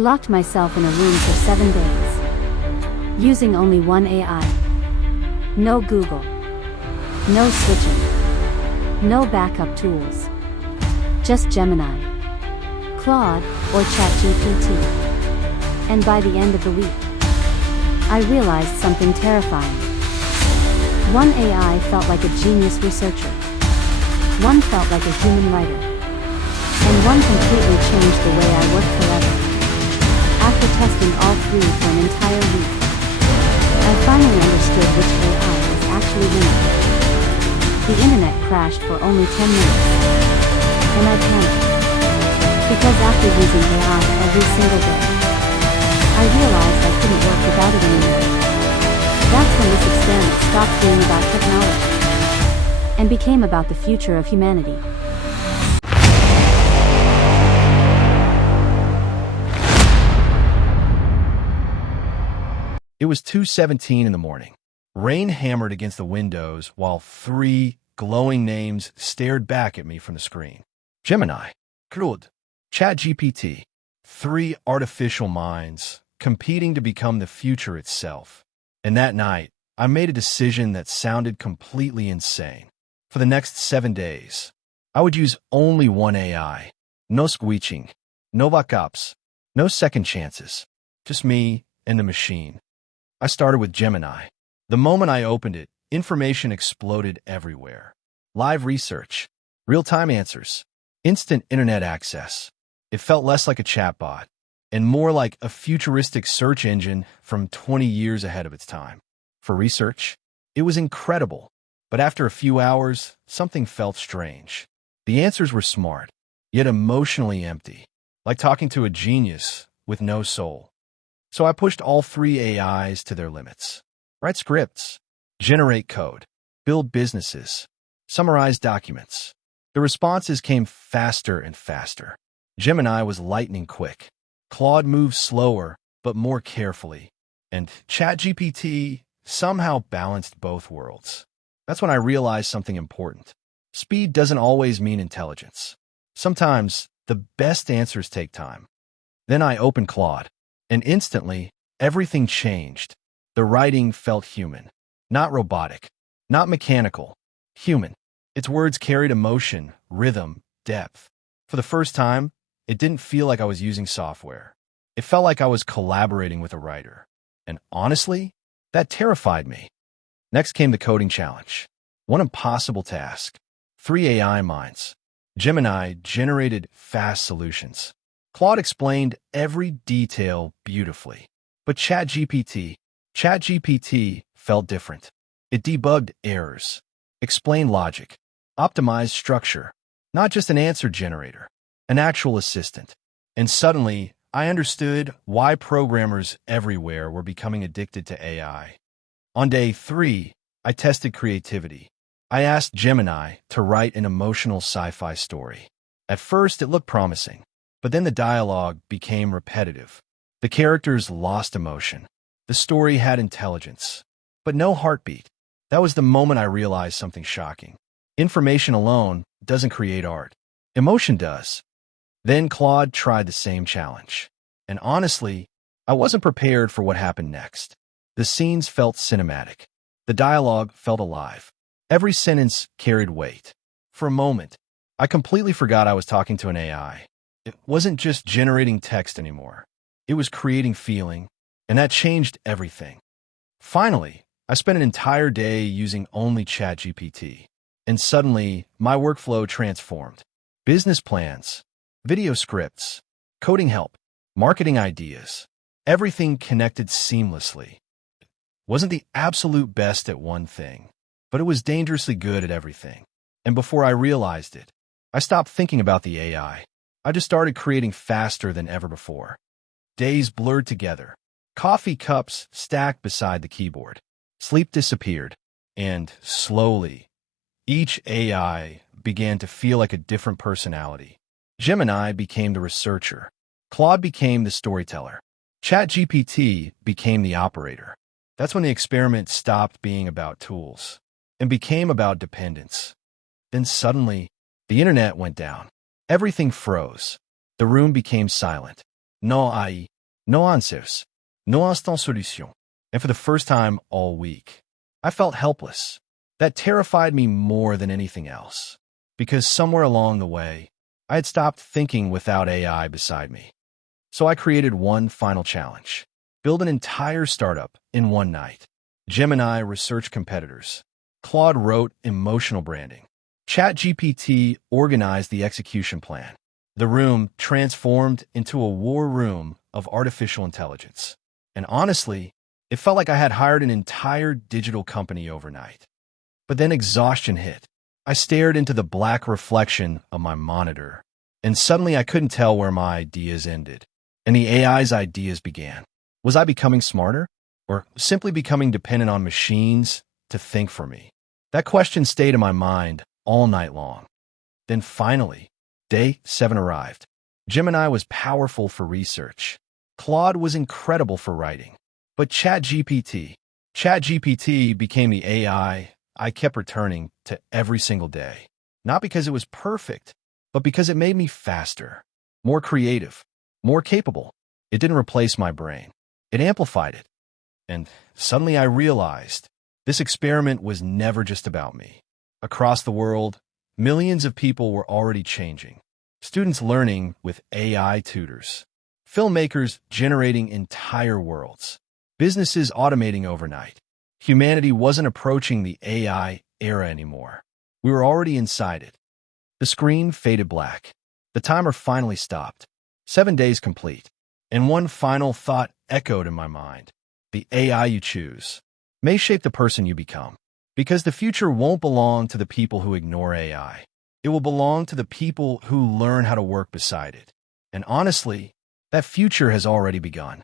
locked myself in a room for 7 days, using only one AI. No Google. No switching. No backup tools. Just Gemini, Claude, or ChatGPT. And by the end of the week, I realized something terrifying. One AI felt like a genius researcher. One felt like a human writer. And one completely changed the way I work forever. After testing all three for an entire week, I finally understood which AI was actually winning. The internet crashed for only 10 minutes. And I panicked. Because after using AI every single day, I realized I couldn't work without it anymore. That's when this experiment stopped being about technology and became about the future of humanity. It was 2:17 in the morning. Rain hammered against the windows while three glowing names stared back at me from the screen. Gemini, Claude, ChatGPT. Three artificial minds competing to become the future itself. And that night, I made a decision that sounded completely insane. For the next 7 days, I would use only one AI. No squeeching, no backups, no second chances. Just me and the machine. I started with Gemini. The moment I opened it, information exploded everywhere. Live research, real-time answers, instant internet access. It felt less like a chatbot and more like a futuristic search engine from 20 years ahead of its time. For research, it was incredible. But after a few hours, something felt strange. The answers were smart, yet emotionally empty, like talking to a genius with no soul. So I pushed all three AIs to their limits. Write scripts, generate code, build businesses, summarize documents. The responses came faster and faster. Gemini was lightning quick. Claude moved slower, but more carefully. And ChatGPT somehow balanced both worlds. That's when I realized something important. Speed doesn't always mean intelligence. Sometimes the best answers take time. Then I opened Claude, and instantly, everything changed. The writing felt human, not robotic, not mechanical, human. Its words carried emotion, rhythm, depth. For the first time, it didn't feel like I was using software. It felt like I was collaborating with a writer. And honestly, that terrified me. Next came the coding challenge. One impossible task. 3 AI minds. Gemini generated fast solutions. Claude explained every detail beautifully. But ChatGPT felt different. It debugged errors, explained logic, optimized structure, not just an answer generator, an actual assistant. And suddenly, I understood why programmers everywhere were becoming addicted to AI. On day 3, I tested creativity. I asked Gemini to write an emotional sci-fi story. At first, it looked promising, but then the dialogue became repetitive. The characters lost emotion. The story had intelligence, but no heartbeat. That was the moment I realized something shocking. Information alone doesn't create art. Emotion does. Then Claude tried the same challenge. And honestly, I wasn't prepared for what happened next. The scenes felt cinematic. The dialogue felt alive. Every sentence carried weight. For a moment, I completely forgot I was talking to an AI. It wasn't just generating text anymore. It was creating feeling, and that changed everything. Finally, I spent an entire day using only ChatGPT, and suddenly, my workflow transformed. Business plans, video scripts, coding help, marketing ideas, everything connected seamlessly. Wasn't the absolute best at one thing, but it was dangerously good at everything. And before I realized it, I stopped thinking about the AI. I just started creating faster than ever before. Days blurred together. Coffee cups stacked beside the keyboard. Sleep disappeared. And slowly, each AI began to feel like a different personality. Gemini became the researcher. Claude became the storyteller. ChatGPT became the operator. That's when the experiment stopped being about tools and became about dependence. Then suddenly, the internet went down. Everything froze. The room became silent. no AI, no answers, no instant solution. And for the first time all week, I felt helpless. That terrified me more than anything else, because somewhere along the way, I had stopped thinking without AI beside me. So I created one final challenge: build an entire startup in one night. Gemini researched competitors. Claude wrote emotional branding. ChatGPT organized the execution plan. The room transformed into a war room of artificial intelligence. And honestly, it felt like I had hired an entire digital company overnight. But then exhaustion hit. I stared into the black reflection of my monitor, and suddenly I couldn't tell where my ideas ended and the AI's ideas began. Was I becoming smarter, or simply becoming dependent on machines to think for me? That question stayed in my mind all night long. Then finally, day 7 arrived. Gemini was powerful for research. Claude was incredible for writing. But ChatGPT became the AI I kept returning to every single day. Not because it was perfect, but because it made me faster, more creative, more capable. It didn't replace my brain. It amplified it. And suddenly I realized this experiment was never just about me. Across the world, millions of people were already changing. Students learning with AI tutors. Filmmakers generating entire worlds. Businesses automating overnight. Humanity wasn't approaching the AI era anymore. We were already inside it. The screen faded black. The timer finally stopped. 7 days complete. And one final thought echoed in my mind. The AI you choose may shape the person you become. Because the future won't belong to the people who ignore AI. It will belong to the people who learn how to work beside it. And honestly, that future has already begun.